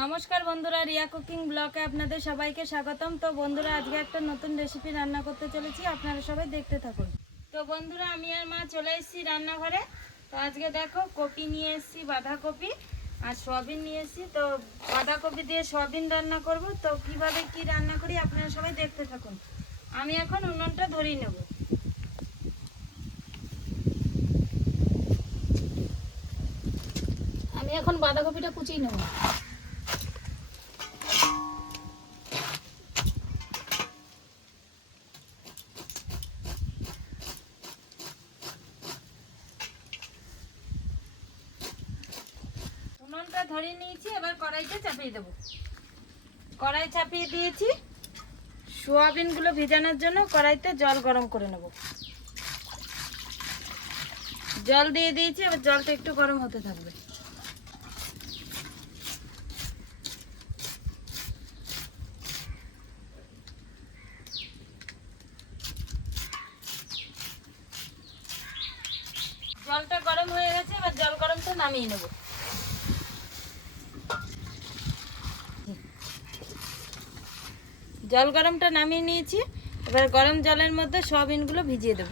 নমস্কার বন্ধুরা, রিয়া কুকিং ব্লকে আপনাদের সবাইকে স্বাগতম। তো বন্ধুরা, আজকে একটা নতুন রেসিপি রান্না করতে চলেছি, আপনারা সবাই দেখতে থাকুন। তো বন্ধুরা, আমি আর মা চলে এসেছি রান্নাঘরে। তো আজকে দেখো, কপি নিয়ে এসেছি, বাঁধাকপি আর সয়াবিন নিয়ে এসেছি। তো বাঁধাকপি দিয়ে সয়াবিন রান্না করব। তো কীভাবে কি রান্না করি আপনারা সবাই দেখতে থাকুন। আমি এখন উনুনটা ধরিয়ে নেব। আমি এখন বাঁধাকপিটা কুচিয়ে নেব। উনুনটা ধরিয়ে নিয়েছি, এবার কড়াইতে চাপিয়ে দেবো। কড়াই চাপিয়ে দিয়েছি। সোয়াবিনগুলো ভেজানোর জন্য কড়াইতে জল গরম করে নেব। জল দিয়ে দিয়েছি, এবার জলটা একটু গরম হতে থাকবে। জলটা গরম হয়ে গেছে, এবার জল গরমটা নামিয়ে নেব। জল গরমটা নামিয়ে নিয়েছি। এবার গরম জলের মধ্যে সয়াবিনগুলো ভিজিয়ে দেব।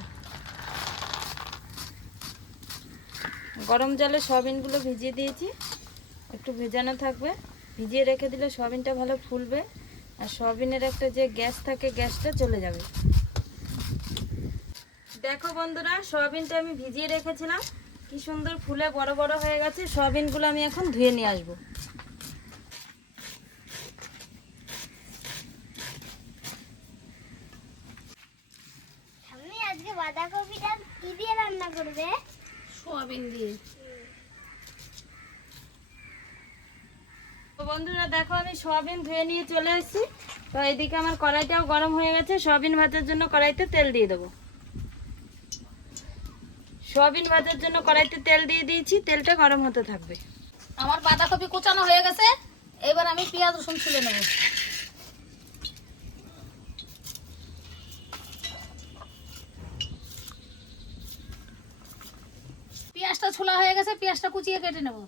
গরম জলে সয়াবিনগুলো ভিজিয়ে দিয়েছি। একটু ভেজানো থাকবে। ভিজিয়ে রেখে দিলে সয়াবিনটা ভালো ফুলবে। আর সয়াবিনের একটা যে গ্যাস থাকে, গ্যাসটা চলে যাবে। দেখো বন্ধুরা, সয়াবিনটা আমি ভিজিয়ে রেখেছিলাম। কি সুন্দর ফুলে বড় বড় হয়ে গেছে। সয়াবিনগুলো আমি এখন ধুয়ে নিয়ে আসব আমি আজকে বাঁধাকপিটা কি দিয়ে রান্না করবে? সোয়াবিন দিয়ে। বন্ধুরা দেখো আমি সয়াবিন ধুয়ে নিয়ে চলে এসেছি তো এদিকে আমার কড়াইটাও গরম হয়ে গেছে। সয়াবিন ভাতের জন্য কড়াইতে তেল দিয়ে দেবো। সয়াবিন ভাতের জন্য কড়াইতে তেল দিয়ে দিয়েছি। তেলটা গরম হতে থাকবে। আমার বাঁধাকপি কুচানো হয়ে গেছে। এবার আমি পেঁয়াজ রসুন ছুলে নেব পেঁয়াজটা ছোলা হয়ে গেছে, পেঁয়াজটা কুচিয়ে কেটে নেব।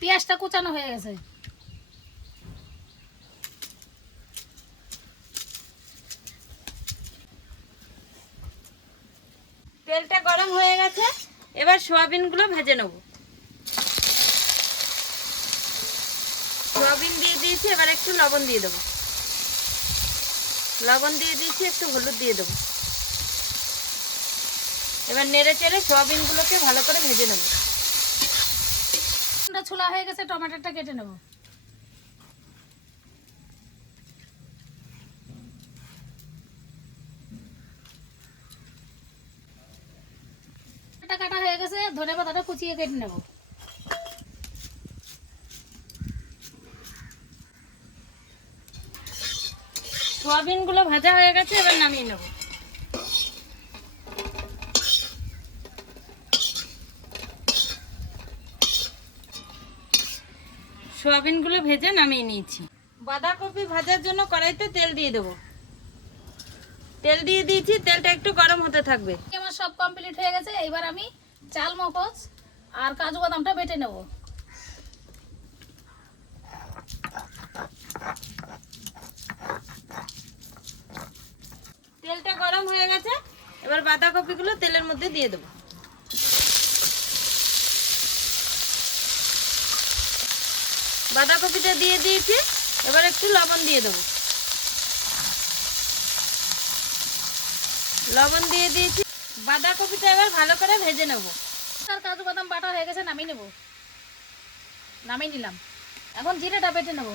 পেঁয়াজটা কুচানো হয়ে গেছে। তেলটা গরম হয়ে গেছে, এবার সোয়াবিনগুলো ভেজে নেব সয়াবিন দিয়ে দিয়েছি, এবার একটু লবণ দিয়ে দেবো। লবণ দিয়ে দিয়েছি, একটু হলুদ দিয়ে দেবো। এবার নেড়ে চেড়ে সয়াবিনগুলোকে ভালো করে ভেজে নেব। ছোলা হয়ে গেছে, টমেটোটা কেটে নেব। কাটা হয়ে গেছে ধনে কুচিয়ে কেটে নেব। সয়াবিনগুলো ভাজা হয়ে গেছে, এবার নামিয়ে নেব। সয়াবিনগুলো ভেজে নামিয়ে নিয়েছি। বাঁধাকপি ভাজার জন্য কড়াইতে তেল দিয়ে দেবো। তেল দিয়ে দিয়েছি, তেলটা একটু গরম হতে থাকবে। আমার সব কমপ্লিট হয়ে গেছে, এবার আমি চাল, মগজ আর কাজু বাদামটা বেটে নেব। তেলটা গরম হয়ে গেছে। এবার বাঁধাকপিগুলো তেলের মধ্যে দিয়ে দেবো। বাঁধাকপিটা দিয়ে দিয়েছি, এবার একটু লবণ দিয়ে দেবো। লবণ দিয়ে দিয়েছি, বাঁধাকপিটা এবার ভালো করে ভেজে নেব। আর কাজু বাদাম বাটা হয়ে গেছে, নামিয়ে নেব। নামিয়ে নিলাম। এখন জিরেটা বেটে নেব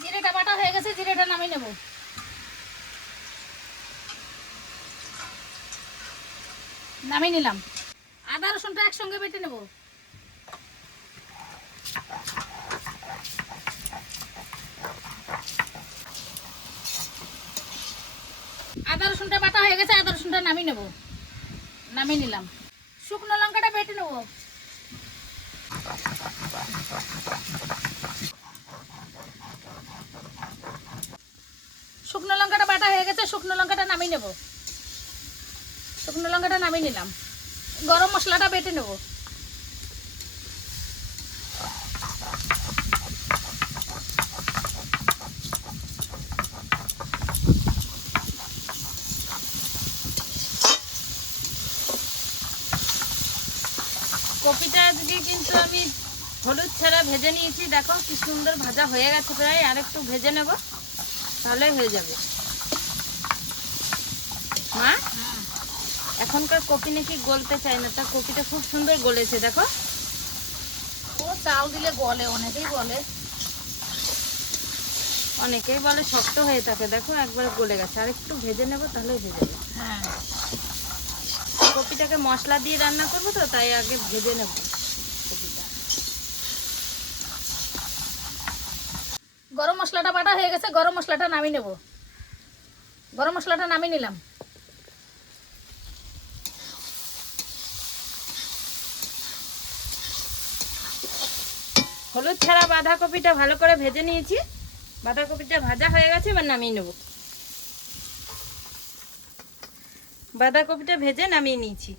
জিরেটা বাটা হয়ে নামিয়ে নেব। নামিয়ে নিলাম। আদা, রসুনটা একসঙ্গে বেটে নেব। আদা, রসুনটা বাটা হয়ে গেছে, আদা, রসুনটা নামিয়ে নেব। নামিয়ে নিলাম। শুকনো লঙ্কাটা বেটে নেব। নামিয়ে নেব। শুকনো লঙ্কাটা নামিয়ে নিলাম। গরম মশলাটা বেটে নেব। কপিটা আজকে কিন্তু আমি হলুদ ছাড়া ভেজে নিয়েছি, দেখো কি সুন্দর ভাজা হয়ে গেছে প্রায়, আর একটু ভেজে নেব তাহলে হয়ে যাবে মা এখনকার কপি নাকি গলতে চায় না তা কপিটা খুব সুন্দর গলেছে দেখো। ও চাল দিলে গলে অনেকেই বলে। অনেকেই বলে শক্ত হয়ে থাকে দেখো একবার গলে গেছে। আর একটু ভেজে নেব তাহলে হয়ে যাবে। হ্যাঁ। কপিটাকে মশলা দিয়ে রান্না করব তো তাই আগে ভেজে নেব কপিটা। গরম মশলাটা বাটা হয়ে গেছে গরম মশলাটা নামিয়ে নেব। গরম মশলাটা নামিয়ে নিলাম। হলুদ ছাড়া বাঁধাকপিটা ভালো করে ভেজে নিয়েছি। বাঁধাকপিটা ভাজা হয়ে গেছে, এবার নামিয়ে নেব। বাঁধাকপিটা ভেজে নামিয়ে নিয়েছি।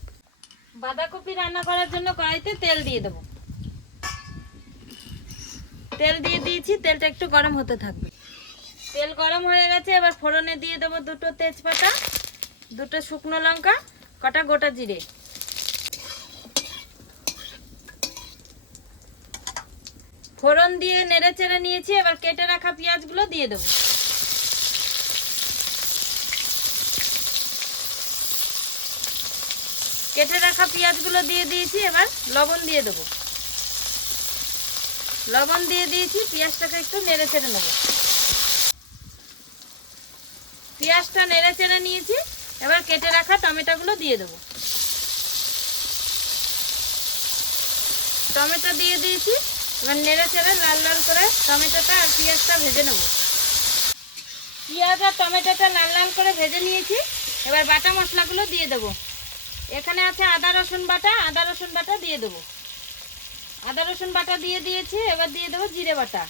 বাঁধাকপি রান্না করার জন্য কড়াইতে তেল দিয়ে দেবো। তেল দিয়ে দিয়েছি, তেলটা একটু গরম হতে থাকবে। তেল গরম হয়ে গেছে, এবার ফোড়নে দিয়ে দেবো দুটো তেজপাতা, দুটো শুকনো লঙ্কা, কটা গোটা জিরে। ফোড়ন দিয়ে নেড়ে চেড়ে নিয়েছি, এবার কেটে রাখা পেঁয়াজগুলো দিয়ে দেবো। কেটে রাখা পেঁয়াজগুলো দিয়ে দিয়েছি, এবার লবণ দিয়ে দেবো। লবণ দিয়ে দিয়েছি, পেঁয়াজটাকে একটু নেড়ে চেড়ে নেব। পেঁয়াজটা নেড়ে চেড়ে নিয়েছি, এবার কেটে রাখা টমেটোগুলো দিয়ে দেবো। টমেটো দিয়ে দিয়েছি এবার নেড়ে চেড়ে লাল লাল করে টমেটোটা আর পেঁয়াজটা ভেজে নেব। পেঁয়াজ আর টমেটোটা লাল লাল করে ভেজে নিয়েছি। এবার বাটা মশলাগুলো দিয়ে দেবো। এখানে আছে আদা, রসুন বাটা। আদা, রসুন বাটা দিয়ে দেবো। আদা, রসুন বাটা দিয়ে দিয়েছি, এবার দিয়ে দেবো জিরে বাটা।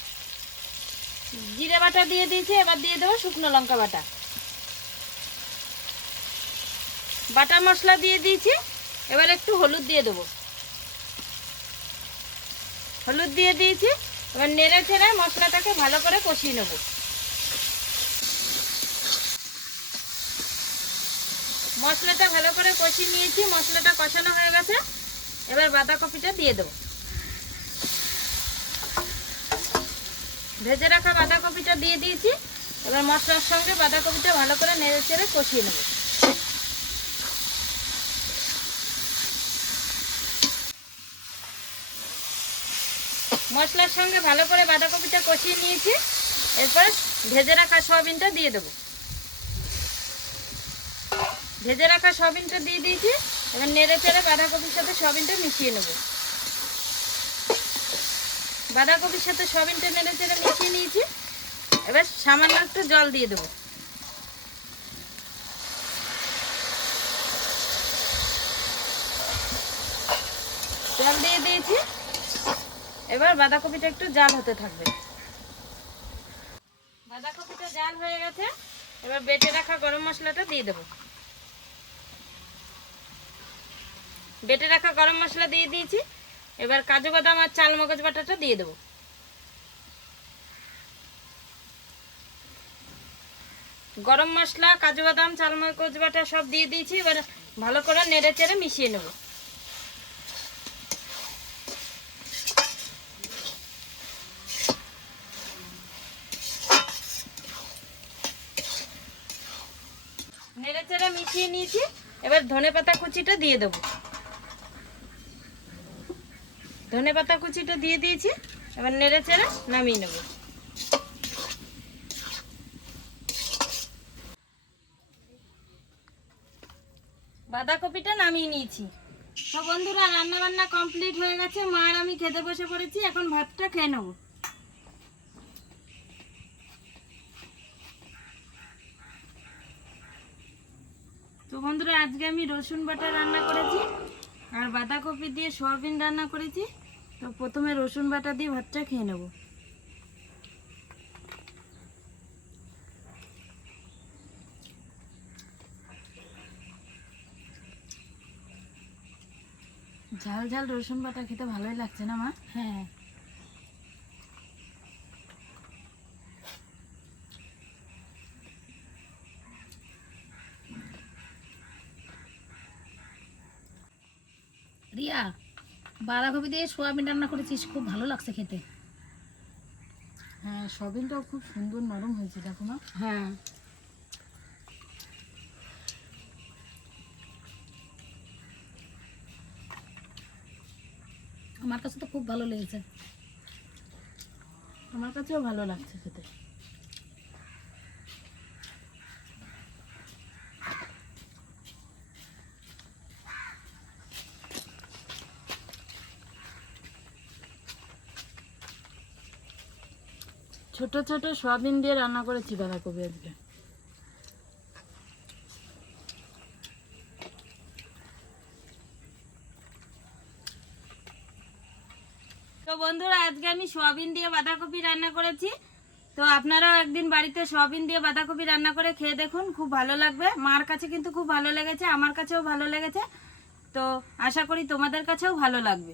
জিরে বাটা দিয়ে দিয়েছি, এবার দিয়ে দেবো শুকনো লঙ্কা বাটা। বাটা মশলা দিয়ে দিয়েছি, এবার একটু হলুদ দিয়ে দেবো। হলুদ দিয়ে দিয়েছি। এবার নেড়ে ছেড়ে মশলাটাকে ভালো করে কষিয়ে নেব। মশলাটা ভালো করে কষিয়ে নিয়েছি, মশলাটা কষানো হয়ে গেছে। এবার বাঁধাকপিটা দিয়ে দেবো। ভেজে রাখা বাঁধাকপিটা দিয়ে দিয়েছি। এবার মশলার সঙ্গে বাঁধাকপিটা ভালো করে নেড়ে চেড়ে কষিয়ে নেব। মশলার সঙ্গে ভালো করে বাঁধাকপিটা কষিয়ে নিয়েছি। এরপর ভেজে রাখা সয়াবিনটা দিয়ে দেবো। ভেজে রাখা সয়াবিনটা দিয়ে দিয়েছি। এবার নেড়ে চেড়ে বাঁধাকপির সাথে সয়াবিনটা মিশিয়ে নেব। বাঁধাকপির সাথে সয়াবিনটা নেড়ে চেড়ে মিশিয়ে নিয়েছি। এবার সামান্য একটু জল দিয়ে দেবো। জল দিয়ে দিয়েছি। এবার বাঁধাকপিটা একটু জাল হতে থাকবে। বাঁধাকপিটা জাল হয়ে গেছে, এবার বেটে রাখা গরম মশলাটা দিয়ে দেবো। বেটে রাখা গরম মশলা দিয়ে দিয়েছি, এবার কাজু বাদাম আর চাল মগজ বাটাটা দিয়ে দেবো। গরম মশলা, কাজু বাদাম চাল মগজ বাটা সব দিয়ে দিয়েছি, এবার ভালো করে নেড়ে চেড়ে মিশিয়ে নেব নেড়ে চেড়ে মিশিয়ে নিয়েছি এবার ধনে পাতা কুচিটা দিয়ে দেবো। ধনে পাতা কুচিটা দিয়ে দিয়েছি, এবার নেড়ে চেড়ে নামিয়ে নেব। বাঁধাকপিটা নামিয়ে নিয়েছি। তো বন্ধুরা রান্না বান্না কমপ্লিট হয়ে গেছে। মা আর আমি খেতে বসে পড়েছি, এখন ভাতটা খেয়ে নেব। তো বন্ধুরা, আজকে আমি রসুন বাটা রান্না করেছি আর বাঁধাকপি দিয়ে সয়াবিন রান্না করেছি। তো প্রথমে রসুন বাটা দিয়ে ভাতটা খেয়ে নেব। ঝাল ঝাল রসুন বাটা খেতে ভালোই লাগছে না মা? হ্যাঁ। বাঁধাকপি দিয়ে সোয়াবিন রান্না করেছিস খুব ভালো লাগছে খেতে। হ্যাঁ সবিনটাও খুব সুন্দর নরম হয়েছে দেখো মা। হ্যাঁ। আমার কাছে তো খুব ভালো লেগেছে। আমার কাছেও ভালো লাগছে খেতে। ছোট ছোট সয়াবিন দিয়ে রান্না করেছি বাঁধাকপি আজকে। তো বন্ধুরা, আজকে আমি সয়াবিন দিয়ে বাঁধাকপি রান্না করেছি। তো আপনারাও একদিন বাড়িতে সয়াবিন দিয়ে বাঁধাকপি রান্না করে খেয়ে দেখুন, খুব ভালো লাগবে। মার কাছে কিন্তু খুব ভালো লেগেছে, আমার কাছেও ভালো লেগেছে। তো আশা করি তোমাদের কাছেও ভালো লাগবে।